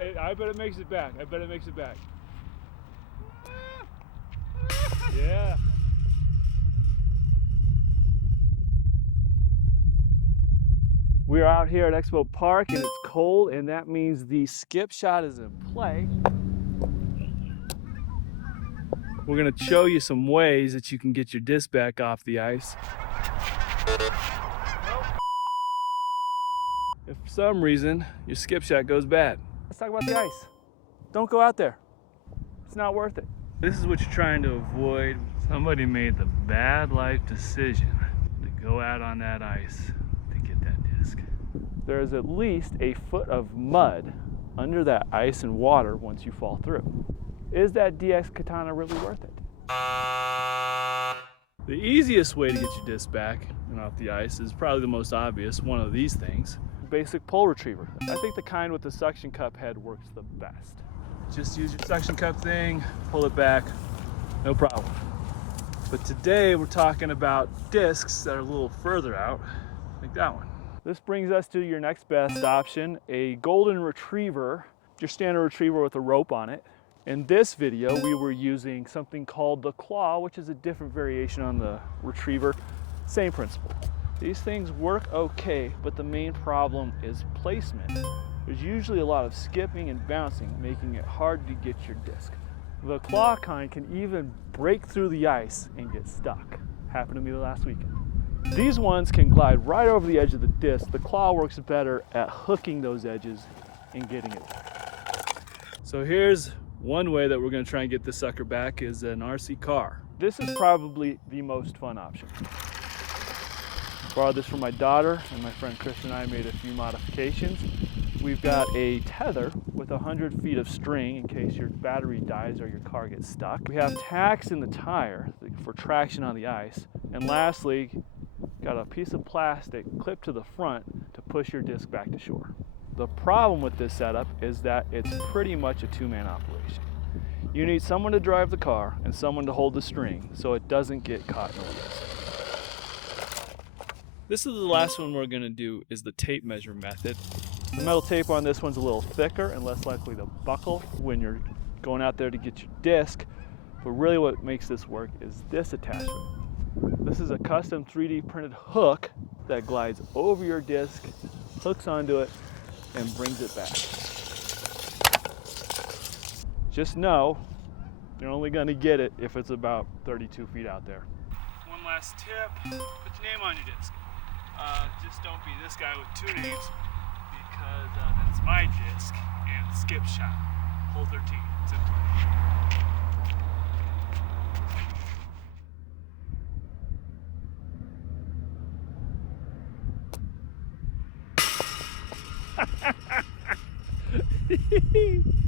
I bet it makes it back. I bet it makes it back. Yeah. We're out here at Expo Park and it's cold, and that means the skip shot is in play. We're gonna show you some ways that you can get your disc back off the ice. If for some reason your skip shot goes bad. Let's talk about the ice. Don't go out there. It's not worth it. This is what you're trying to avoid. Somebody made the bad life decision to go out on that ice to get that disc. There's at least a foot of mud under that ice and water once you fall through. Is that DX Katana really worth it? The easiest way to get your disc back and off the ice is probably the most obvious, one of these things. Basic pole retriever. I think the kind with the suction cup head works the best. Just use your suction cup thing, pull it back, no problem. But today we're talking about discs that are a little further out, like that one. This brings us to your next best option, a golden retriever, your standard retriever with a rope on it. In this video, we were using something called the claw, which is a different variation on the retriever. Same principle. These things work okay, but the main problem is placement. There's usually a lot of skipping and bouncing, making it hard to get your disc. The claw kind can even break through the ice and get stuck. Happened to me last weekend. These ones can glide right over the edge of the disc. The claw works better at hooking those edges and getting it back. So here's one way that we're going to try and get this sucker back is an RC car. This is probably the most fun option. Borrowed this from my daughter, and my friend Chris and I made a few modifications. We've got a tether with 100 feet of string in case your battery dies or your car gets stuck. We have tacks in the tire for traction on the ice. And lastly, got a piece of plastic clipped to the front to push your disc back to shore. The problem with this setup is that it's pretty much a two-man operation. You need someone to drive the car and someone to hold the string so it doesn't get caught in the wheels. This is the last one we're going to do is the tape measure method. The metal tape on this one's a little thicker and less likely to buckle when you're going out there to get your disc. But really what makes this work is this attachment. This is a custom 3D printed hook that glides over your disc, hooks onto it, and brings it back. Just know you're only going to get it if it's about 32 feet out there. One last tip, put your name on your disc. Just don't be this guy with two names because that's my disc and skip shot. Hole 13, it's in play.